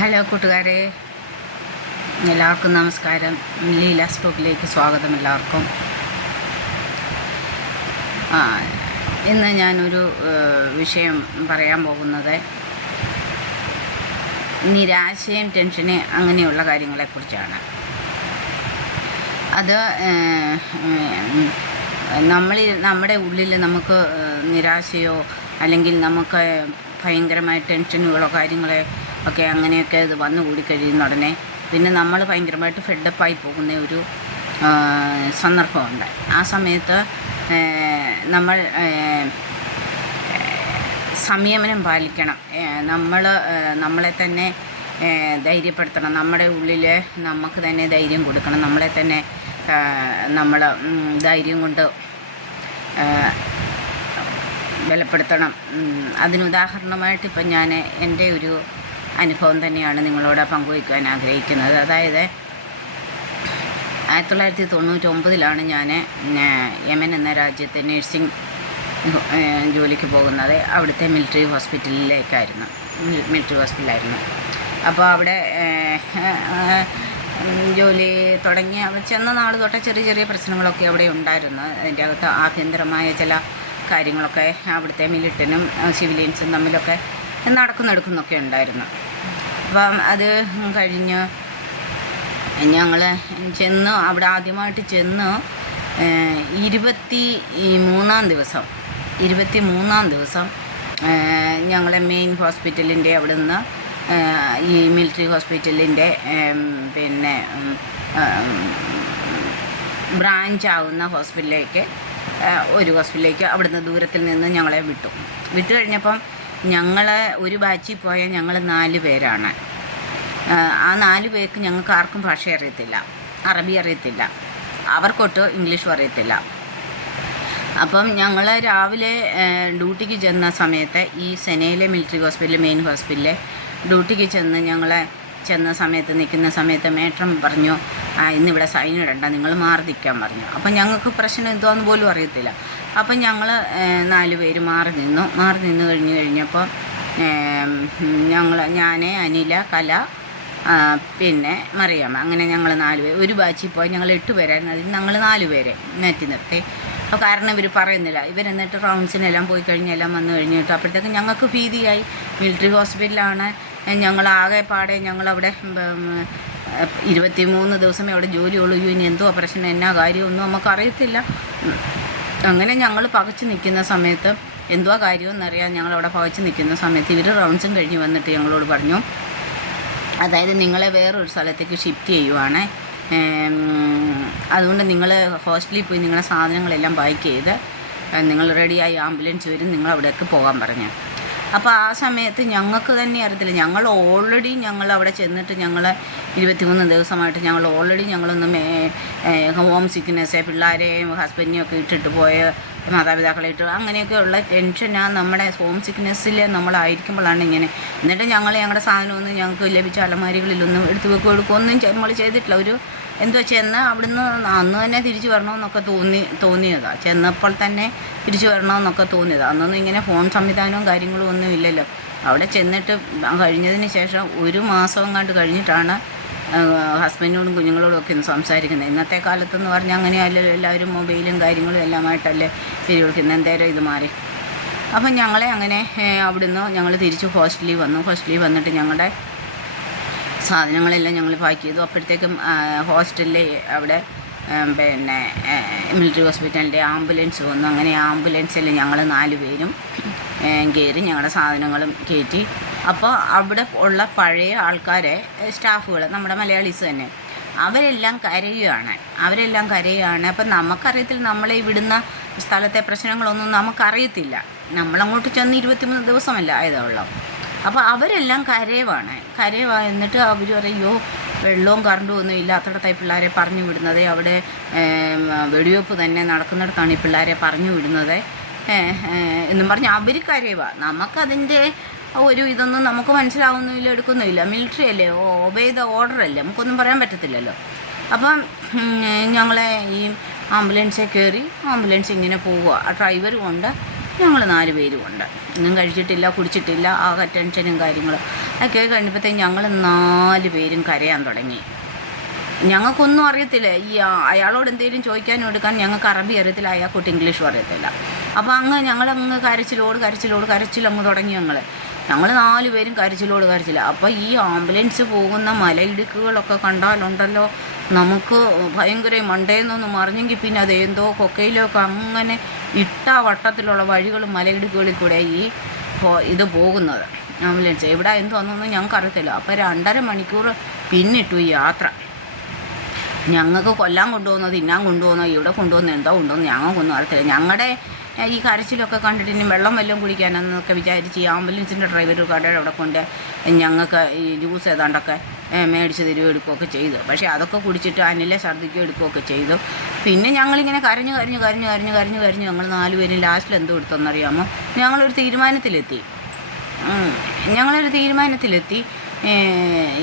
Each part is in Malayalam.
ഹലോ കൂട്ടുകാരെ, എല്ലാവർക്കും നമസ്കാരം. ലീല സ്റ്റോക്കിലേക്ക് സ്വാഗതം എല്ലാവർക്കും. ഇന്ന് ഞാനൊരു വിഷയം പറയാൻ പോകുന്നത് നിരാശയും ടെൻഷന് അങ്ങനെയുള്ള കാര്യങ്ങളെക്കുറിച്ചാണ്. അത് നമ്മുടെ ഉള്ളിൽ നമുക്ക് നിരാശയോ അല്ലെങ്കിൽ നമുക്ക് ഭയങ്കരമായ ടെൻഷനുകളോ കാര്യങ്ങളെ ഒക്കെ അങ്ങനെയൊക്കെ ഇത് വന്നുകൂടി കഴിയുന്ന ഉടനെ പിന്നെ നമ്മൾ ഭയങ്കരമായിട്ട് ഫെഡപ്പായി പോകുന്ന ഒരു സന്ദർഭമുണ്ട്. ആ സമയത്ത് നമ്മൾ സംയമനം പാലിക്കണം. നമ്മളെ തന്നെ ധൈര്യപ്പെടുത്തണം. നമ്മുടെ ഉള്ളിൽ നമുക്ക് തന്നെ ധൈര്യം കൊടുക്കണം. നമ്മളെ തന്നെ നമ്മൾ ധൈര്യം കൊണ്ട് ബലപ്പെടുത്തണം. അതിനുദാഹരണമായിട്ട് ഇപ്പം ഞാൻ എൻ്റെ ഒരു അനുഭവം തന്നെയാണ് നിങ്ങളോട് പങ്കുവയ്ക്കാൻ ആഗ്രഹിക്കുന്നത്. അതായത് 1999 ഞാൻ യമൻ എന്ന രാജ്യത്തെ നഴ്സിംഗ് ജോലിക്ക് പോകുന്നത്. അവിടുത്തെ മിലിറ്ററി ഹോസ്പിറ്റലിലായിരുന്നു. അപ്പോൾ അവിടെ ജോലി തുടങ്ങി ചെന്ന നാൾ തൊട്ട് ചെറിയ ചെറിയ പ്രശ്നങ്ങളൊക്കെ അവിടെ ഉണ്ടായിരുന്നു. അതിൻ്റെ അകത്ത് ആഭ്യന്തരമായ ചില കാര്യങ്ങളൊക്കെ അവിടുത്തെ മിലിറ്ററിനും സിവിലിയൻസും തമ്മിലൊക്കെ നടക്കുന്നൊക്കെ ഉണ്ടായിരുന്നു. അപ്പം അത് കഴിഞ്ഞ് ഞങ്ങൾ അവിടെ ആദ്യമായിട്ട് ചെന്ന് 23-ാം ദിവസം ഞങ്ങളെ മെയിൻ ഹോസ്പിറ്റലിൻ്റെ അവിടെ നിന്ന് ഈ മിലിറ്ററി ഹോസ്പിറ്റലിൻ്റെ പിന്നെ ബ്രാഞ്ച് ആവുന്ന ഒരു ഹോസ്പിറ്റലിലേക്ക് അവിടുന്ന് ദൂരത്തിൽ നിന്ന് ഞങ്ങളെ വിട്ടു കഴിഞ്ഞപ്പം ഞങ്ങൾ ഒരു ബാച്ചിൽ പോയ ഞങ്ങൾ 4 പേരാണ്. ആ 4 പേർക്ക് ഞങ്ങൾക്ക് ആർക്കും ഭാഷ അറിയത്തില്ല, അറബി അറിയത്തില്ല, അവർക്കൊട്ട് ഇംഗ്ലീഷും അറിയത്തില്ല. അപ്പം ഞങ്ങൾ രാവിലെ ഡ്യൂട്ടിക്ക് ചെന്ന സമയത്ത് ഈ സെനയിലെ മിലിറ്ററി ഹോസ്പിറ്റൽ മെയിൻ ഹോസ്പിറ്റലിലെ ഡ്യൂട്ടിക്ക് ചെന്ന സമയത്ത് നിൽക്കുന്ന സമയത്ത് മേട്രം പറഞ്ഞു, ഇന്നിവിടെ സൈൻ ഇടണ്ട, നിങ്ങൾ മാറി നിൽക്കാൻ പറഞ്ഞു. അപ്പം ഞങ്ങൾക്ക് പ്രശ്നം എന്തോന്ന് പോലും അറിയത്തില്ല. അപ്പം ഞങ്ങൾ 4 പേര് മാറി നിന്ന് കഴിഞ്ഞപ്പോൾ ഞാൻ, അനില, കല, പിന്നെ മറിയാമ്മ, അങ്ങനെ ഞങ്ങൾ 4 പേര് ഒരു ബാച്ചിൽ പോയി. ഞങ്ങൾ 8 പേരായിരുന്നു. അതിൽ ഞങ്ങൾ 4 പേരെ മാറ്റി നിർത്തി. അപ്പോൾ കാരണം ഇവർ പറയുന്നില്ല. ഇവരെന്നിട്ട് റൗണ്ട്സിനെല്ലാം പോയി കഴിഞ്ഞെല്ലാം വന്നു കഴിഞ്ഞിട്ട് അപ്പോഴത്തേക്ക് ഞങ്ങൾക്ക് ഭീതിയായി. മിലിറ്ററി ഹോസ്പിറ്റലാണ്. ഞങ്ങളവിടെ 23 ദിവസമേ അവിടെ ജോലിയുള്ളൂ. ഇനി എന്തോ പ്രശ്നം, എന്നാ കാര്യമൊന്നും നമുക്കറിയത്തില്ല. അങ്ങനെ ഞങ്ങൾ പകച്ച് നിൽക്കുന്ന സമയത്ത് എന്തുവാ കാര്യമെന്നറിയാം. ഞങ്ങളവിടെ പകച്ച് നിൽക്കുന്ന സമയത്ത് ഇവർ റൗണ്ട്സും കഴിഞ്ഞ് വന്നിട്ട് ഞങ്ങളോട് പറഞ്ഞു, അതായത് നിങ്ങളെ വേറൊരു സ്ഥലത്തേക്ക് ഷിഫ്റ്റ് ചെയ്യുവാണ്, അതുകൊണ്ട് നിങ്ങൾ ഹോസ്റ്റലിൽ പോയി നിങ്ങളെ സാധനങ്ങളെല്ലാം പാക്ക് ചെയ്ത് നിങ്ങൾ റെഡിയായി ആംബുലൻസ് വരും, നിങ്ങൾ അവിടേക്ക് പോകാൻ പറഞ്ഞു. അപ്പോൾ ആ സമയത്ത് ഞങ്ങൾക്ക് തന്നെ അറിയത്തില്ല. ഞങ്ങൾ അവിടെ ചെന്നിട്ട് 23 ദിവസമായിട്ട് ഞങ്ങളൊന്നും ഹോം സിക്നെസ്, പിള്ളേരെയും ഹസ്ബൻഡിനെയും ഒക്കെ ഇട്ടിട്ട് പോയ മാതാപിതാക്കളെ ഇട്ട് അങ്ങനെയൊക്കെയുള്ള ടെൻഷനാണ്. നമ്മുടെ ഹോം സിക്നെസ്സിൽ നമ്മളായിരിക്കുമ്പോഴാണ് ഇങ്ങനെ. എന്നിട്ട് ഞങ്ങളുടെ സാധനമൊന്നും ഞങ്ങൾക്ക് ലഭിച്ച അലമാരികളിലൊന്നും എടുത്തു വെക്കുകയൊന്നും നമ്മൾ ചെയ്തിട്ടില്ല. എന്തോ അവിടുന്ന് അന്ന് തന്നെ തിരിച്ചു വരണമെന്നൊക്കെ തോന്നിയതാണ്. ചെന്നപ്പോൾ തന്നെ തിരിച്ചു വരണമെന്നൊക്കെ തോന്നിയതാണ്. അന്നൊന്നും ഇങ്ങനെ ഫോൺ സംവിധാനവും കാര്യങ്ങളും ഒന്നും ഇല്ലല്ലോ. അവിടെ ചെന്നിട്ട് കഴിഞ്ഞതിന് ശേഷം 1 മാസം കണ്ട് കഴിഞ്ഞിട്ടാണ് ഹസ്ബൻഡിനോടും കുഞ്ഞുങ്ങളോടും ഒക്കെ ഒന്ന് സംസാരിക്കുന്നത്. ഇന്നത്തെ കാലത്തെന്ന് പറഞ്ഞാൽ അങ്ങനെയല്ലല്ലോ. എല്ലാവരും മൊബൈലും കാര്യങ്ങളും എല്ലാമായിട്ടല്ലേ തിരികൊടുക്കുന്നത്. എന്തേരം ഇത് മാറി. അപ്പം ഞങ്ങളെ അങ്ങനെ അവിടുന്ന് ഞങ്ങൾ തിരിച്ച് ഹോസ്റ്റലിൽ വന്നിട്ട് ഞങ്ങളുടെ സാധനങ്ങളെല്ലാം ഞങ്ങൾ പാക്ക് ചെയ്തു. അപ്പോഴത്തേക്കും ഹോസ്റ്റലിൽ അവിടെ പിന്നെ മിലിറ്ററി ഹോസ്പിറ്റലിൻ്റെ ആംബുലൻസ് വന്നു. അങ്ങനെ ആംബുലൻസിൽ ഞങ്ങൾ 4 പേരും കയറി ഞങ്ങളുടെ സാധനങ്ങളും കയറ്റി. അപ്പോൾ അവിടെ ഉള്ള പഴയ ആൾക്കാരെ, സ്റ്റാഫുകൾ, നമ്മുടെ മലയാളീസ് തന്നെ, അവരെല്ലാം കരയുകയാണ്. അപ്പം നമുക്കറിയത്തില്ല. നമ്മളെ ഇവിടുന്ന സ്ഥലത്തെ പ്രശ്നങ്ങളൊന്നും നമുക്കറിയത്തില്ല. നമ്മളങ്ങോട്ട് ചെന്ന് 23 ദിവസമല്ല ആയതുള്ളൂ. അപ്പോൾ അവരെല്ലാം കരയുവാണ്. എന്നിട്ട് അവർ പറയോ, വെള്ളവും കറണ്ടും ഒന്നും ഇല്ലാത്തടത്തായി പിള്ളേരെ പറഞ്ഞു വിടുന്നത്. അവിടെ വെടിവെപ്പ് തന്നെ നടക്കുന്നിടത്താണ് ഈ പിള്ളേരെ പറഞ്ഞു വിടുന്നത് എന്നും പറഞ്ഞ് അവർ കരയുക. നമുക്കതിൻ്റെ ഇതൊന്നും നമുക്ക് മനസ്സിലാവുന്നില്ല, എടുക്കുന്നുമില്ല. മിലിറ്ററി അല്ലേ, ഒബേ ദ ഓർഡർ അല്ലേ, നമുക്കൊന്നും പറയാൻ പറ്റത്തില്ലല്ലോ. അപ്പം ഞങ്ങളെ ഈ ആംബുലൻസിൽ കയറി ആംബുലൻസ് ഇങ്ങനെ പോവുക. ആ ഡ്രൈവറും ഉണ്ട്, ഞങ്ങൾ 4 പേരും ഉണ്ട്. ഒന്നും കഴിച്ചിട്ടില്ല, കുടിച്ചിട്ടില്ല, ആകെ ടെൻഷനും കാര്യങ്ങളും. അത് കേൾക്കി കഴിഞ്ഞപ്പോഴത്തേക്കും ഞങ്ങൾ 4 പേരും കരയാൻ തുടങ്ങി. ഞങ്ങൾക്കൊന്നും അറിയത്തില്ല. അയാളോട് എന്തെങ്കിലും ചോദിക്കാനും എടുക്കാൻ ഞങ്ങൾക്ക് അറബി അറിയത്തില്ല, അയാൾക്കൊട്ട് ഇംഗ്ലീഷും അറിയത്തില്ല. അപ്പോൾ ഞങ്ങളങ്ങ് കരച്ചിലങ്ങ് തുടങ്ങി. ഞങ്ങൾ 4 പേരും കരച്ചില്ല. അപ്പോൾ ഈ ആംബുലൻസ് പോകുന്ന മലയിടുക്കുകളൊക്കെ കണ്ടാലുണ്ടല്ലോ, നമുക്ക് ഭയങ്കര മണ്ടേന്നൊന്ന് മറിഞ്ഞെങ്കിൽ പിന്നെ അതെന്തോ കൊക്കയിലൊക്കെ അങ്ങനെ ഇട്ട വട്ടത്തിലുള്ള വഴികളും മലയിടുക്കുകളിൽ കൂടെ ഇത് പോകുന്നത് ആംബുലൻസ്. എവിടെ എന്തോന്നൊന്നും ഞങ്ങൾക്ക് അറിയത്തില്ല. അപ്പോൾ 2.5 മണിക്കൂർ പിന്നിട്ടു ഈ യാത്ര. ഞങ്ങൾക്ക് കൊല്ലാൻ കൊണ്ടുപോകുന്നോ തിന്നാൻ കൊണ്ടുപോകുന്നോ ഇവിടെ കൊണ്ടുപോകുന്നോ എന്തോ കൊണ്ടുപോകുന്നു ഞങ്ങൾക്കൊന്നും അറിയത്തില്ല. ഞങ്ങളുടെ ഈ കരച്ചിലൊക്കെ കണ്ടിട്ട് ഇനി വെള്ളം വല്ലതും കുടിക്കാനെന്നൊക്കെ വിചാരിച്ച് ഈ ആംബുലൻസിൻ്റെ ഡ്രൈവർ കടയുടെ അവിടെ കൊണ്ട് ഞങ്ങൾക്ക് ഈ ജ്യൂസ് ഏതാണ്ടൊക്കെ മേടിച്ച് തരുകയോ എടുക്കുകയൊക്കെ ചെയ്തു. പക്ഷേ അതൊക്കെ കുടിച്ചിട്ട് അനിലെ ഛർദ്ദിക്കുകയോ എടുക്കുകയൊക്കെ ചെയ്തു. പിന്നെ ഞങ്ങളിങ്ങനെ കരഞ്ഞ് ഞങ്ങൾ 4 പേരും ലാസ്റ്റിൽ എന്തോ എടുത്തെന്നറിയാമോ, ഞങ്ങളൊരു തീരുമാനത്തിലെത്തി.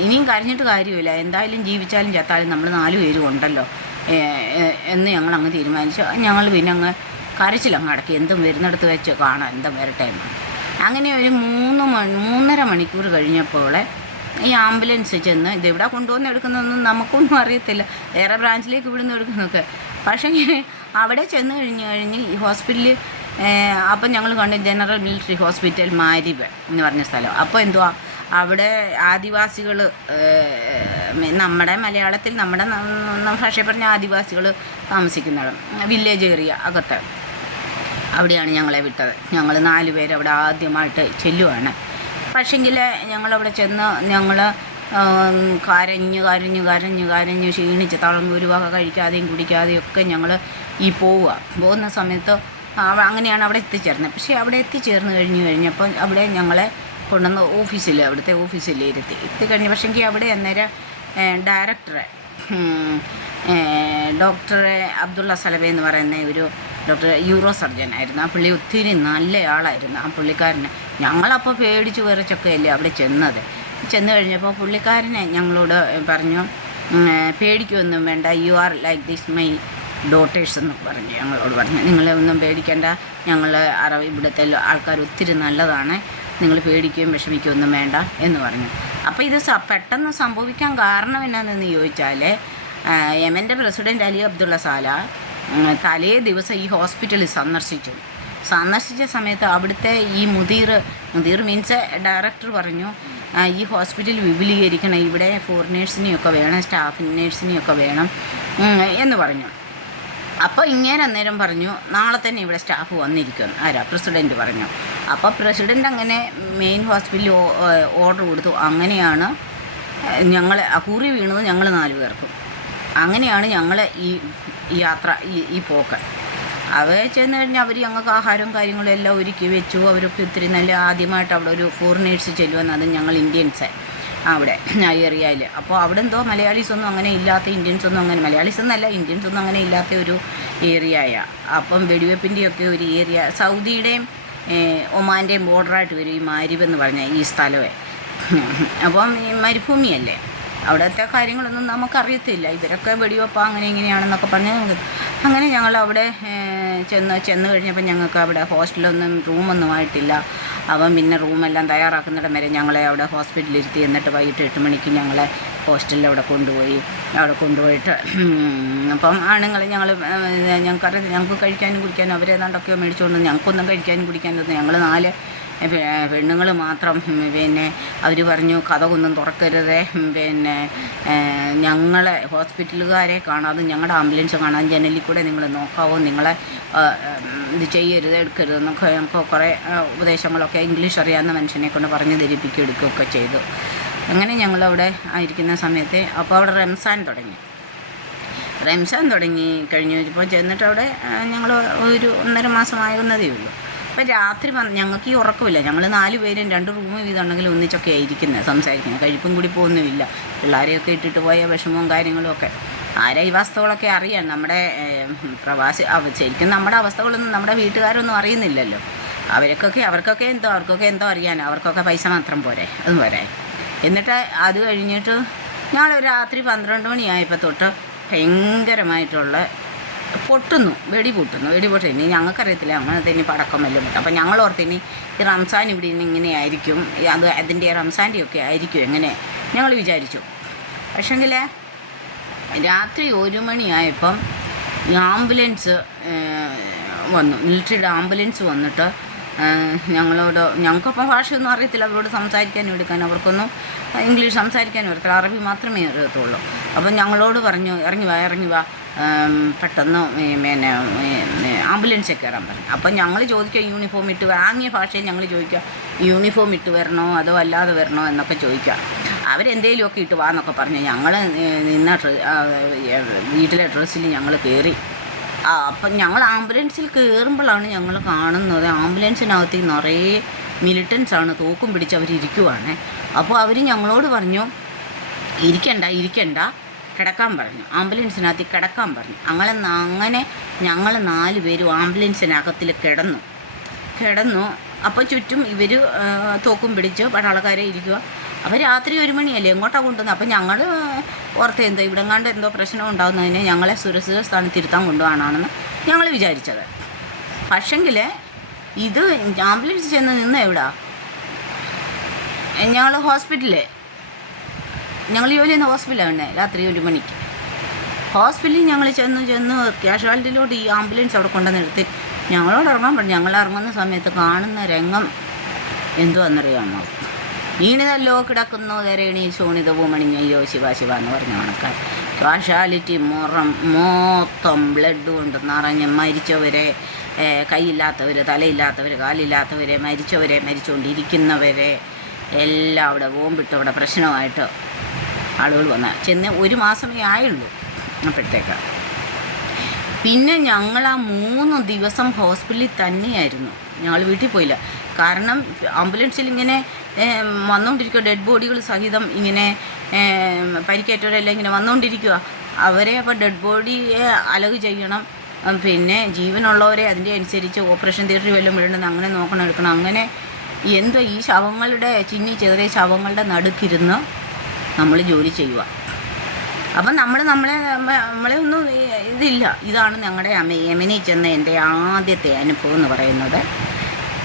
ഇനിയും കരഞ്ഞിട്ട് കാര്യമില്ല, എന്തായാലും ജീവിച്ചാലും ചത്താലും നമ്മൾ 4 പേരും ഉണ്ടല്ലോ എന്ന് ഞങ്ങളങ്ങ് തീരുമാനിച്ചു. ഞങ്ങൾ പിന്നെ അങ്ങ് കരച്ചിലങ്ങ് അടക്കി. എന്തും വരുന്നിടത്ത് വെച്ച് കാണാം, എന്തും വരട്ടെ എന്ന്. അങ്ങനെ ഒരു 3.5 മണിക്കൂർ കഴിഞ്ഞപ്പോൾ ഈ ആംബുലൻസ് ചെന്ന് ഇതെവിടെ കൊണ്ടുവന്ന് എടുക്കുന്നതൊന്നും നമുക്കൊന്നും അറിയത്തില്ല, വേറെ ബ്രാഞ്ചിലേക്ക് ഇവിടുന്ന് എടുക്കുന്നതൊക്കെ. പക്ഷേ അവിടെ ചെന്ന് കഴിഞ്ഞ് ഈ ഹോസ്പിറ്റലിൽ അപ്പം ഞങ്ങൾ കണ്ട് ജനറൽ മിലിറ്ററി ഹോസ്പിറ്റൽ മാരിബ് എന്ന് പറഞ്ഞ സ്ഥലം. അപ്പോൾ എന്തുവാ അവിടെ ആദിവാസികൾ, നമ്മുടെ മലയാളത്തിൽ നമ്മുടെ ഭാഷ പറഞ്ഞ ആദിവാസികൾ താമസിക്കുന്നിടം, വില്ലേജ് ഏരിയ അകത്ത്, അവിടെയാണ് ഞങ്ങളെ വിട്ടത്. ഞങ്ങൾ 4 പേര് അവിടെ ആദ്യമായിട്ട് ചെല്ലുവാണ്. പക്ഷെങ്കിൽ ഞങ്ങളവിടെ ചെന്ന് ഞങ്ങൾ കരഞ്ഞ് ക്ഷീണിച്ച് തളർന്ന് ഒരു വക കഴിക്കാതെയും കുടിക്കാതെയും ഒക്കെ ഞങ്ങൾ പോകുന്ന സമയത്ത് അങ്ങനെയാണ് അവിടെ എത്തിച്ചേർന്നത്. പക്ഷേ അവിടെ എത്തിച്ചേർന്ന് കഴിഞ്ഞപ്പോൾ അവിടെ ഞങ്ങളെ കൊണ്ടുവന്ന് അവിടുത്തെ ഓഫീസിൽ എത്തിക്കഴിഞ്ഞു. പക്ഷേങ്കിൽ അവിടെ അന്നേരം ഡയറക്ടറെ ഡോക്ടർ അബ്ദുള്ള സലബെ എന്ന് പറയുന്ന ഒരു ഡോക്ടർ യൂറോ സർജൻ ആയിരുന്നു. ആ പുള്ളി ഒത്തിരി നല്ല ആളായിരുന്നു. ആ പുള്ളിക്കാരനെ ഞങ്ങളപ്പോൾ പേടിച്ച് വിറച്ചൊക്കെ അല്ലേ അവിടെ ചെന്ന് കഴിഞ്ഞപ്പോൾ പുള്ളിക്കാരനെ ഞങ്ങളോട് പറഞ്ഞു, പേടിക്കൊന്നും വേണ്ട, you are like this my daughters എന്ന് ഞങ്ങളോട് പറഞ്ഞു. നിങ്ങളൊന്നും പേടിക്കേണ്ട, ഇവിടുത്തെ ആൾക്കാർ ഒത്തിരി നല്ലതാണ്, നിങ്ങൾ പേടിക്കുകയും വിഷമിക്കുകയൊന്നും വേണ്ട എന്ന് പറഞ്ഞു. അപ്പോൾ ഇത് പെട്ടെന്ന് സംഭവിക്കാൻ കാരണം എന്നാണെന്ന് ചോദിച്ചാൽ, യമൻ്റെ പ്രസിഡൻറ്റ് അലി അബ്ദുള്ള സാല തലേ ദിവസം ഈ ഹോസ്പിറ്റലിൽ സന്ദർശിച്ച സമയത്ത് അവിടുത്തെ ഈ മുദീർ മീൻസ് ഡയറക്ടർ പറഞ്ഞു, ഈ ഹോസ്പിറ്റൽ വിപുലീകരിക്കണം, ഇവിടെ ഫോറിനേഴ്സിനെയൊക്കെ വേണം, സ്റ്റാഫ് നേഴ്സിനെയൊക്കെ വേണം എന്ന് പറഞ്ഞു. അപ്പോൾ അന്നേരം പറഞ്ഞു, നാളെ തന്നെ ഇവിടെ സ്റ്റാഫ് വന്നിരിക്കും. പ്രസിഡൻറ്റ് പറഞ്ഞു. അപ്പോൾ പ്രസിഡൻ്റ് അങ്ങനെ മെയിൻ ഹോസ്പിറ്റലിൽ ഓർഡർ കൊടുത്തു. അങ്ങനെയാണ് കുറി വീണത് ഞങ്ങൾ 4 പേർക്കും. അങ്ങനെയാണ് ഞങ്ങൾ ഈ യാത്ര ഈ പോക്ക്. അവിടെ ചെന്ന് കഴിഞ്ഞാൽ അവർ ഞങ്ങൾക്ക് ആഹാരവും കാര്യങ്ങളും എല്ലാം ഒരുക്കി വെച്ചു. അവരൊക്കെ ഒത്തിരി നല്ല, ആദ്യമായിട്ട് അവിടെ ഒരു ഫോറിനേഴ്സ് ചെല്ലുമെന്ന്, അത് ഞങ്ങൾ ഇന്ത്യൻസ് അവിടെ ഏരിയയിൽ. അപ്പോൾ അവിടെ എന്തോ മലയാളീസൊന്നും അങ്ങനെ ഇല്ലാത്ത, ഇന്ത്യൻസൊന്നും അങ്ങനെ ഇല്ലാത്ത ഒരു ഏരിയയാണ്. അപ്പം വെടിവെപ്പിൻ്റെയൊക്കെ ഒരു ഏരിയ, സൗദിയുടെയും ഒമാൻ്റെയും ബോർഡറായിട്ട് വരും ഈ മാരിബ് എന്ന് പറഞ്ഞ ഈ സ്ഥലമേ. അപ്പം ഈ മരുഭൂമിയല്ലേ, അവിടുത്തെ കാര്യങ്ങളൊന്നും നമുക്കറിയത്തില്ല. ഇവരൊക്കെ വെടിവെപ്പ് അങ്ങനെ ഇങ്ങനെയാണെന്നൊക്കെ പറഞ്ഞ് അങ്ങനെ ഞങ്ങൾ അവിടെ ചെന്ന് കഴിഞ്ഞപ്പോൾ ഞങ്ങൾക്ക് അവിടെ ഹോസ്റ്റലൊന്നും റൂമൊന്നും ആയിട്ടില്ല. അവൻ പിന്നെ റൂമെല്ലാം തയ്യാറാക്കുന്നിടം വരെ ഞങ്ങളെ അവിടെ ഹോസ്പിറ്റലിരുത്തി. എന്നിട്ട് വൈകിട്ട് 8 മണിക്ക് ഞങ്ങളെ ഹോസ്റ്റലിൽ അവിടെ കൊണ്ടുപോയിട്ട് അപ്പം ഞങ്ങൾക്ക് കഴിക്കാനും കുടിക്കാനും അവരേതാണ്ടൊക്കെയോ മേടിച്ചുകൊണ്ട്, ഞങ്ങൾക്കൊന്നും കഴിക്കാനും കുടിക്കാനും ഞങ്ങൾ 4 പെണ്ണുങ്ങൾ മാത്രം. പിന്നെ അവർ പറഞ്ഞു, കഥകൊന്നും തുറക്കരുതേ, പിന്നെ ഞങ്ങളെ ഹോസ്പിറ്റലുകാരെ കാണാതെ, ഞങ്ങളുടെ ആംബുലൻസ് കാണാൻ ജനലിൽ കൂടെ നിങ്ങൾ നോക്കാവോ, നിങ്ങളെ ഇത് ചെയ്യരുത്, എടുക്കരുതെന്നൊക്കെ ഞങ്ങൾക്ക് കുറേ ഉപദേശങ്ങളൊക്കെ ഇംഗ്ലീഷ് അറിയാവുന്ന മനുഷ്യനെ കൊണ്ട് പറഞ്ഞ് ധരിപ്പിക്കുക എടുക്കുകയൊക്കെ ചെയ്തു. അങ്ങനെ ഞങ്ങളവിടെ ആയിരിക്കുന്ന സമയത്ത് അപ്പോൾ അവിടെ റംസാൻ തുടങ്ങി കഴിഞ്ഞപ്പോൾ ചെന്നിട്ട് അവിടെ ഞങ്ങൾ ഒരു 1.5 മാസമാകുന്നതേ ഉള്ളൂ. അപ്പോൾ രാത്രി ഞങ്ങൾക്ക് ഈ ഉറക്കമില്ല. ഞങ്ങൾ 4 പേരും 2 റൂം വീതമുണ്ടെങ്കിൽ ഒന്നിച്ചൊക്കെ ആയിരിക്കുന്നത്, സംസാരിക്കുന്നത്, കഴിപ്പും കൂടി പോകുന്നുമില്ല. പിള്ളേരെയൊക്കെ ഇട്ടിട്ട് പോയ വിഷമവും കാര്യങ്ങളും ഒക്കെ ഈ അവസ്ഥകളൊക്കെ അറിയാം. നമ്മുടെ ശരിക്കും നമ്മുടെ അവസ്ഥകളൊന്നും നമ്മുടെ വീട്ടുകാരൊന്നും അറിയുന്നില്ലല്ലോ. അവർക്കൊക്കെ എന്തോ അറിയാൻ, അവർക്കൊക്കെ പൈസ മാത്രം പോരെ, അതും പോരെ. എന്നിട്ട് അത് കഴിഞ്ഞിട്ട് ഞങ്ങൾ രാത്രി 12 മണിയായപ്പോൾ തൊട്ട് ഭയങ്കരമായിട്ടുള്ള വെടി പൊട്ടുന്നു. ഇനി ഞങ്ങൾക്കറിയത്തില്ല അങ്ങനത്തെ ഇനി പടക്കം വല്ലതും പൊട്ടും. അപ്പം ഞങ്ങൾ ഓർത്തിനി ഈ റംസാൻ ഇവിടെ ഇനി ഇങ്ങനെ ആയിരിക്കും, അതിൻ്റെ റംസാൻ്റെ ഒക്കെ ആയിരിക്കും എങ്ങനെ ഞങ്ങൾ വിചാരിച്ചു. പക്ഷെങ്കിൽ രാത്രി 1 മണിയായപ്പം ഈ ആംബുലൻസ് വന്നു, മിലിറ്ററിയുടെ ആംബുലൻസ് വന്നിട്ട് ഞങ്ങൾക്കപ്പം ഭാഷയൊന്നും അറിയത്തില്ല, അവരോട് സംസാരിക്കാനും എടുക്കാനും, അവർക്കൊന്നും ഇംഗ്ലീഷ് സംസാരിക്കാനും അറിയത്തില്ല, അറബി മാത്രമേ അറിയത്തുള്ളൂ. അപ്പം ഞങ്ങളോട് പറഞ്ഞു ഇറങ്ങി വാ പെട്ടെന്ന് പിന്നെ ആംബുലൻസിൽ കയറാൻ പറഞ്ഞു. അപ്പം ഞങ്ങൾ ചോദിക്കുക യൂണിഫോം ഇട്ട് വാങ്ങിയ ഭാഷയിൽ ഞങ്ങൾ ചോദിക്കുക യൂണിഫോം ഇട്ട് വരണോ അതോ അല്ലാതെ വരണോ എന്നൊക്കെ ചോദിക്കുക. അവരെന്തേലുമൊക്കെ ഇട്ട് വാ എന്നൊക്കെ പറഞ്ഞു. ഞങ്ങൾ നിന്ന വീട്ടിലെ ഡ്രസ്സിൽ ഞങ്ങൾ കയറി. അപ്പം ഞങ്ങൾ ആംബുലൻസിൽ കയറുമ്പോഴാണ് ഞങ്ങൾ കാണുന്നത് ആംബുലൻസിനകത്ത് നിറയെ മിലിറ്റൻസാണ്, തോക്കും പിടിച്ച് അവരിയ്ക്കുവാണ്. അപ്പോൾ അവർ ഞങ്ങളോട് പറഞ്ഞു ഇരിക്കണ്ട കിടക്കാൻ പറഞ്ഞു, ആംബുലൻസിനകത്ത് കിടക്കാൻ പറഞ്ഞു. അങ്ങനെ ഞങ്ങൾ 4 പേരും ആംബുലൻസിനകത്തിൽ കിടന്നു. അപ്പോൾ ചുറ്റും ഇവർ തോക്കും പിടിച്ച് പട്ടാളക്കാരെ ഇരിക്കുക. അപ്പോൾ രാത്രി 1 മണിയല്ലേ, എങ്ങോട്ടാണ് കൊണ്ടുവന്നത്? അപ്പം ഞങ്ങൾ ഓർത്ത് എന്തോ ഇവിടെ കണ്ട് എന്തോ പ്രശ്നം ഉണ്ടാകുന്നതിന് ഞങ്ങളെ സുരക്ഷിത സ്ഥാനത്ത് ഇരുത്താൻ കൊണ്ടുപോകാനാണെന്ന് ഞങ്ങൾ വിചാരിച്ചത്. പക്ഷെങ്കിൽ ഇത് ആംബുലൻസ് ചെന്ന് നിന്ന് എവിടാ, ഞങ്ങൾ ഞങ്ങൾ ജോലി ചെയ്യുന്ന ഹോസ്പിറ്റലാണ്. രാത്രി 1 മണിക്ക് ഹോസ്പിറ്റലിൽ ഞങ്ങൾ ചെന്ന് ക്യാഷ്വാലിറ്റിയിലോട്ട് ഈ ആംബുലൻസ് അവിടെ കൊണ്ടുവന്നെടുത്ത് ഞങ്ങളോട് ഇറങ്ങാൻ പറഞ്ഞു. ഞങ്ങൾ ഇറങ്ങുന്ന സമയത്ത് കാണുന്ന രംഗം എന്തുവാണെന്നറിയാമോ? ഈണിതല്ലോ കിടക്കുന്നു ധരണി ശോണിതവും അണിഞ്ഞയ്യോ ശിവ എന്ന് പറഞ്ഞ കണക്കാർ. ക്യാഷ്വാലിറ്റി മൊത്തം ബ്ലഡ് കൊണ്ട് നിറഞ്ഞ് മരിച്ചവരെ, കൈയില്ലാത്തവർ, തലയില്ലാത്തവർ, കാലില്ലാത്തവരെ, മരിച്ചുകൊണ്ടിരിക്കുന്നവരെ എല്ലാം അവിടെ ബോംബിട്ട് അവിടെ പ്രശ്നമായിട്ട് ആളുകൾ ചെന്ന് 1 മാസമേ ആയുള്ളൂ അപ്പോഴത്തേക്ക്. പിന്നെ ഞങ്ങൾ ആ 3 ദിവസം ഹോസ്പിറ്റലിൽ തന്നെയായിരുന്നു, ഞങ്ങൾ വീട്ടിൽ പോയില്ല. കാരണം ആംബുലൻസിൽ ഇങ്ങനെ വന്നുകൊണ്ടിരിക്കുക, ഡെഡ് ബോഡികൾ സഹിതം ഇങ്ങനെ പരിക്കേറ്റവരെല്ലാം ഇങ്ങനെ വന്നുകൊണ്ടിരിക്കുക. അവരെ അപ്പോൾ ഡെഡ് ബോഡിയെ അലഗ് ചെയ്യണം, പിന്നെ ജീവനുള്ളവരെ അതിൻ്റെ അനുസരിച്ച് ഓപ്പറേഷൻ തിയേറ്ററിൽ വല്ലതും വിടണം, അങ്ങനെ നോക്കണം എടുക്കണം. അങ്ങനെ എന്തോ ഈ ശവങ്ങളുടെ ചെറിയ ശവങ്ങളുടെ നടുക്കിരുന്ന് നമ്മൾ ജോലി ചെയ്യുക. അപ്പം നമ്മളെ ഒന്നും ഇതില്ല. ഇതാണ് ഞങ്ങളുടെ യമനിൽ ചെന്ന എൻ്റെ ആദ്യത്തെ അനുഭവം എന്ന് പറയുന്നത്.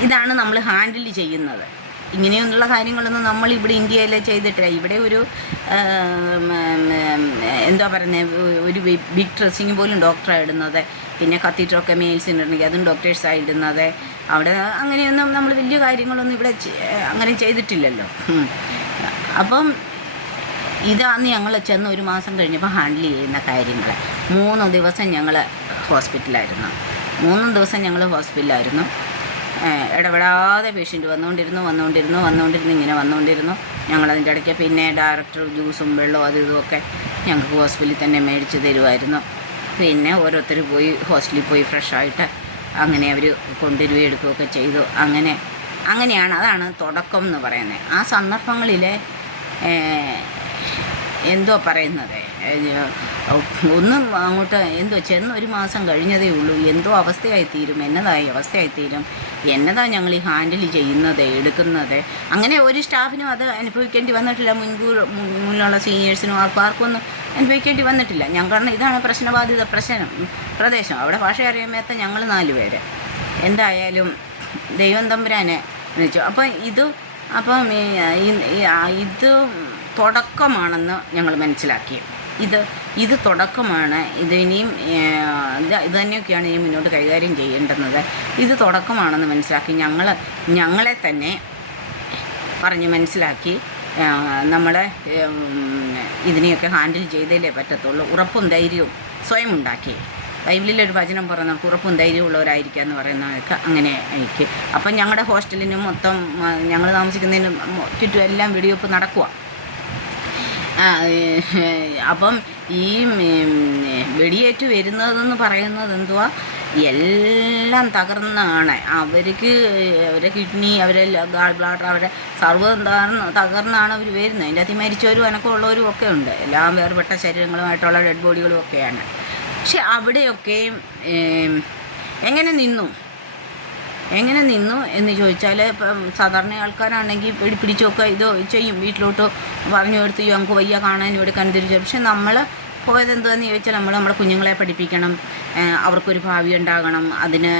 ഇതാണ് നമ്മൾ ഹാൻഡിൽ ചെയ്യുന്നത്. ഇങ്ങനെയൊന്നുള്ള കാര്യങ്ങളൊന്നും നമ്മൾ ഇവിടെ ഇന്ത്യയിൽ ചെയ്തിട്ടില്ല. ഇവിടെ ഒരു എന്താ പറയുന്നത്, ഒരു ബിഗ് ഡ്രസ്സിങ് പോലും ഡോക്ടറാണ് ഇടുന്നത്. പിന്നെ കത്തീഡ്രലൊക്കെ മെയിൽസിനുണ്ടെങ്കിൽ അതും ഡോക്ടേഴ്സാണ് ഇടുന്നത്. അവിടെ അങ്ങനെയൊന്നും നമ്മൾ വലിയ കാര്യങ്ങളൊന്നും ഇവിടെ അങ്ങനെ ചെയ്തിട്ടില്ലല്ലോ. അപ്പം ഇതാണ് ഞങ്ങൾ ചെന്ന് 1 മാസം കഴിഞ്ഞപ്പോൾ ഹാൻഡിൽ ചെയ്യുന്ന കാര്യങ്ങൾ. 3 ദിവസം ഞങ്ങൾ ഹോസ്പിറ്റലായിരുന്നു. ഇടപെടാതെ പേഷ്യൻ്റ് വന്നുകൊണ്ടിരുന്നു. ഞങ്ങളതിൻ്റെ ഇടയ്ക്ക് പിന്നെ ഡയറക്ടർ ജ്യൂസും വെള്ളവും അതും ഇതുമൊക്കെ ഞങ്ങൾക്ക് ഹോസ്പിറ്റലിൽ തന്നെ മേടിച്ച് തരുമായിരുന്നു. പിന്നെ ഓരോരുത്തർ പോയി ഹോസ്റ്റലിൽ പോയി ഫ്രഷായിട്ട് അങ്ങനെ അവർ കൊണ്ടുവരികയും എടുക്കുകയൊക്കെ ചെയ്തു. അങ്ങനെയാണ്, അതാണ് തുടക്കം എന്ന് പറയുന്നത്. ആ സന്ദർഭങ്ങളിൽ എന്തോ പറയുന്നത്, ഒന്നും അങ്ങോട്ട് ചെന്ന് 1 മാസം കഴിഞ്ഞതേ ഉള്ളൂ. എന്തോ അവസ്ഥയായിത്തീരും, എന്നതാ ഞങ്ങൾ ഈ ഹാൻഡിൽ ചെയ്യുന്നത്, എടുക്കുന്നത്. അങ്ങനെ ഒരു സ്റ്റാഫിനും അത് അനുഭവിക്കേണ്ടി വന്നിട്ടില്ല. മുന്നിലുള്ള സീനിയേഴ്സിനും ആർക്കും അനുഭവിക്കേണ്ടി വന്നിട്ടില്ല. കാരണം ഇതാണ് പ്രശ്നബാധിത പ്രദേശം. അവിടെ ഭാഷ അറിയാൻ മേത്ത ഞങ്ങൾ 4 പേര്. എന്തായാലും ദൈവം തമ്പുരാനെ വെച്ചു. ഇത് തുടക്കമാണെന്ന് ഞങ്ങൾ മനസ്സിലാക്കി. ഇത് തുടക്കമാണ്. ഇനിയും ഇത് തന്നെയൊക്കെയാണ് ഇനി മുന്നോട്ട് കൈകാര്യം ചെയ്യേണ്ടുന്നത്. ഇത് തുടക്കമാണെന്ന് മനസ്സിലാക്കി ഞങ്ങളെ തന്നെ പറഞ്ഞ് മനസ്സിലാക്കി നമ്മളെ ഇതിനെയൊക്കെ ഹാൻഡിൽ ചെയ്തേ പറ്റത്തുള്ളൂ. ഉറപ്പും ധൈര്യവും സ്വയം ഉണ്ടാക്കി. ബൈബിളിലൊരു വചനം പറഞ്ഞ ഉറപ്പും ധൈര്യമുള്ളവരായിരിക്കുക എന്ന് പറയുന്നതൊക്കെ അങ്ങനെ എനിക്ക്. അപ്പം ഞങ്ങളുടെ ഹോസ്റ്റലിന് മൊത്തം ഞങ്ങൾ താമസിക്കുന്നതിന് ചുറ്റും എല്ലാം വെടിവെപ്പ് നടക്കുക. അപ്പം ഈ വെടിയേറ്റ് വരുന്നതെന്ന് പറയുന്നത് എന്തുവാ, എല്ലാം തകർന്നാണ്. അവരുടെ കിഡ്നി, അവരെ ഗാൾ ബ്ലാഡർ, അവരുടെ സർവ്വം തകർന്നാണ് അവർ വരുന്നത്. അതിൻ്റെ അകത്ത് മരിച്ചവരും അനക്കമുള്ളവരും ഒക്കെ ഉണ്ട്. എല്ലാം വേർപെട്ട ശരീരങ്ങളുമായിട്ടുള്ള ഡെഡ് ബോഡികളും ഒക്കെയാണ്. പക്ഷെ അവിടെയൊക്കെ എങ്ങനെ നിന്നു എന്ന് ചോദിച്ചാൽ, ഇപ്പം സാധാരണ ആൾക്കാരാണെങ്കിൽ പിടിച്ചൊക്കെ ഇത് ചെയ്യും, വീട്ടിലോട്ട് പറഞ്ഞു എടുത്ത് ഞങ്ങൾക്ക് വയ്യ കാണാനും എടുക്കാൻ തിരിച്ചു. പക്ഷെ നമ്മൾ പോയത് എന്തുവാന്ന് ചോദിച്ചാൽ നമ്മൾ നമ്മുടെ കുഞ്ഞുങ്ങളെ പഠിപ്പിക്കണം, അവർക്കൊരു ഭാവി ഉണ്ടാകണം, അതിന്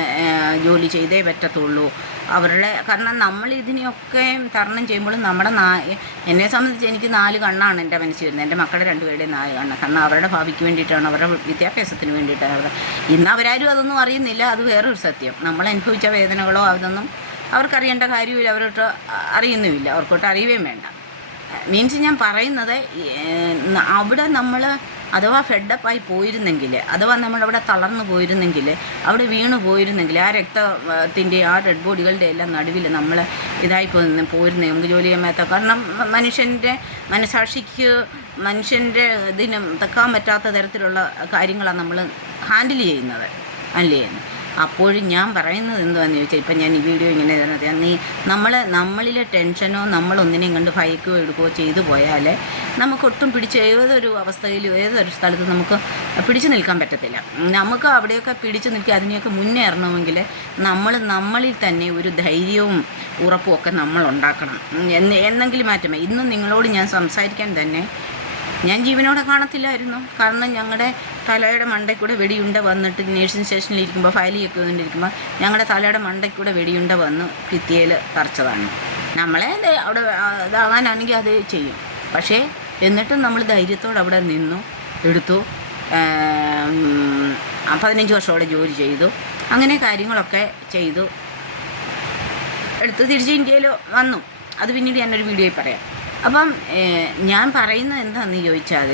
ജോലി ചെയ്തേ പറ്റത്തുള്ളൂ അവരുടെ. കാരണം നമ്മൾ ഇതിനെയൊക്കെ തരണം ചെയ്യുമ്പോഴും നമ്മുടെ എന്നെ സംബന്ധിച്ച് എനിക്ക് 4 കണ്ണാണ് എൻ്റെ മനസ്സിൽ വരുന്നത്, എൻ്റെ മക്കളുടെ 2 പേരുടെയും 4 കണ്ണ്. കാരണം അവരുടെ ഭാവിക്ക് വേണ്ടിയിട്ടാണ്, അവരുടെ വിദ്യാഭ്യാസത്തിന് വേണ്ടിയിട്ടാണ്. ഇന്ന് അവരാരും അതൊന്നും അറിയുന്നില്ല, അത് വേറൊരു സത്യം. നമ്മൾ അനുഭവിച്ച വേദനകളോ അതൊന്നും അവർക്കറിയേണ്ട കാര്യമില്ല, അവരോട്ട് അറിയുന്നുമില്ല, അവർക്കൊട്ട് അറിയുകയും വേണ്ട. മീൻസ് ഞാൻ പറയുന്നത് അവിടെ നമ്മൾ അഥവാ ഫെഡപ്പായി പോയിരുന്നെങ്കിൽ, അഥവാ നമ്മളവിടെ തളർന്നു പോയിരുന്നെങ്കിൽ, അവിടെ വീണു പോയിരുന്നെങ്കിൽ, ആ രക്തത്തിൻ്റെ ആ ഡെഡ് ബോഡികളുടെ എല്ലാം നടുവിൽ നമ്മൾ ഇതായി പോയിരുന്നെങ്കിൽ നമുക്ക് ജോലി ചെയ്യാൻ പറ്റാത്ത. കാരണം മനുഷ്യൻ്റെ മനസാക്ഷിക്ക്, മനുഷ്യൻ്റെ ഇതിന് തക്കാൻ പറ്റാത്ത തരത്തിലുള്ള കാര്യങ്ങളാണ് നമ്മൾ ഹാൻഡിൽ ചെയ്യുന്നത്. അപ്പോഴും ഞാൻ പറയുന്നത് എന്താണെന്ന് ചോദിച്ചാൽ, ഇപ്പം ഞാൻ ഈ വീഡിയോ ഇങ്ങനെ നീ നമ്മളിലെ ടെൻഷനോ നമ്മളൊന്നിനെയും കണ്ട് ഭയക്കുകയോ എടുക്കുകയോ ചെയ്തു പോയാൽ നമുക്കൊട്ടും ഏതൊരു അവസ്ഥയിലും ഏതൊരു സ്ഥലത്തും നമുക്ക് പിടിച്ചു നിൽക്കാൻ പറ്റത്തില്ല. നമുക്ക് അവിടെയൊക്കെ പിടിച്ചു നിൽക്കുക, അതിനെയൊക്കെ മുന്നേറണമെങ്കിൽ നമ്മളിൽ തന്നെ ഒരു ധൈര്യവും ഉറപ്പും ഒക്കെ നമ്മൾ ഉണ്ടാക്കണം. എന്നെങ്കിലും മാറ്റമേ. ഇന്നും നിങ്ങളോട് ഞാൻ സംസാരിക്കാൻ തന്നെ ഞാൻ ജീവനോടെ കാണത്തില്ലായിരുന്നു. കാരണം ഞങ്ങളുടെ തലയുടെ മണ്ടയ്ക്കൂടെ വെടിയുണ്ട വന്നിട്ട് നേഴ്സിംഗ് സ്റ്റേഷനിൽ ഇരിക്കുമ്പോൾ ഫയൽ ചെയ്തുകൊണ്ടിരിക്കുമ്പോൾ ഞങ്ങളുടെ തലയുടെ മണ്ടയ്ക്കൂടെ വെടിയുണ്ട വന്ന് ഭിത്തിയിൽ തറച്ചതാണ്. നമ്മളെ അവിടെ ഇതാകാനാണെങ്കിൽ അത് ചെയ്യും. പക്ഷേ എന്നിട്ടും നമ്മൾ ധൈര്യത്തോടെ അവിടെ നിന്നു, എടുത്തു. 15 വർഷത്തോടെ ജോലി ചെയ്തു. അങ്ങനെ കാര്യങ്ങളൊക്കെ ചെയ്തു എടുത്ത് തിരിച്ച് ഇന്ത്യയിൽ വന്നു. അത് പിന്നീട് ഞാനൊരു വീഡിയോയിൽ പറയാം. അപ്പം ഞാൻ പറയുന്നത് എന്താണെന്ന് ചോദിച്ചാൽ,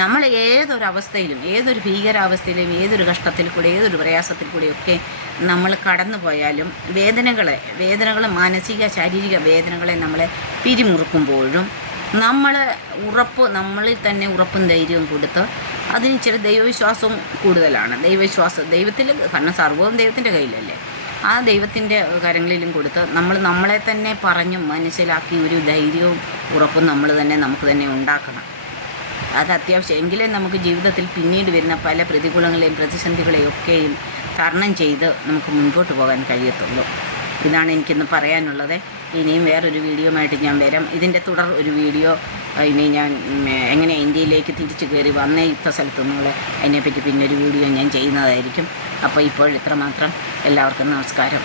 നമ്മൾ ഏതൊരവസ്ഥയിലും, ഏതൊരു ഭീകരാവസ്ഥയിലും, ഏതൊരു കഷ്ടത്തിൽ കൂടെ, ഏതൊരു പ്രയാസത്തിൽ കൂടെയൊക്കെ നമ്മൾ കടന്നു പോയാലും വേദനകൾ മാനസിക ശാരീരിക വേദനകളെ നമ്മളെ പിരിമുറുക്കുമ്പോഴും നമ്മളിൽ തന്നെ ഉറപ്പും ധൈര്യവും കൊടുത്ത് അതിന് ഇച്ചിരി ദൈവവിശ്വാസവും കൂടുതലാണ്. ദൈവത്തിൽ, കാരണം സർവ്വവും ദൈവത്തിൻ്റെ കയ്യിലല്ലേ, ആ ദൈവത്തിൻ്റെ കരങ്ങളിലും കൊടുത്ത് നമ്മളെ തന്നെ പറഞ്ഞ് മനസ്സിലാക്കി ഒരു ധൈര്യവും ഉറപ്പും നമുക്ക് തന്നെ ഉണ്ടാക്കണം. അത് അത്യാവശ്യം. എങ്കിലേ നമുക്ക് ജീവിതത്തിൽ പിന്നീട് വരുന്ന പല പ്രതികൂലങ്ങളെയും പ്രതിസന്ധികളെയും ഒക്കെയും തരണം ചെയ്ത് നമുക്ക് മുൻപോട്ട് പോകാൻ കഴിയത്തുള്ളൂ. ഇതാണ് എനിക്കിന്ന് പറയാനുള്ളത്. ഇനിയും വേറൊരു വീഡിയോയുമായിട്ട് ഞാൻ വരാം. ഇതിൻ്റെ തുടർ ഒരു വീഡിയോ ഇനി ഞാൻ എങ്ങനെ ഇന്ത്യയിലേക്ക് തിരിച്ചു കയറി വന്ന യുദ്ധസ്ഥലത്ത് നിന്നുള്ള അതിനെപ്പറ്റി പിന്നൊരു വീഡിയോ ഞാൻ ചെയ്യുന്നതായിരിക്കും. അപ്പോൾ ഇപ്പോൾ ഇത്രമാത്രം. എല്ലാവർക്കും നമസ്കാരം.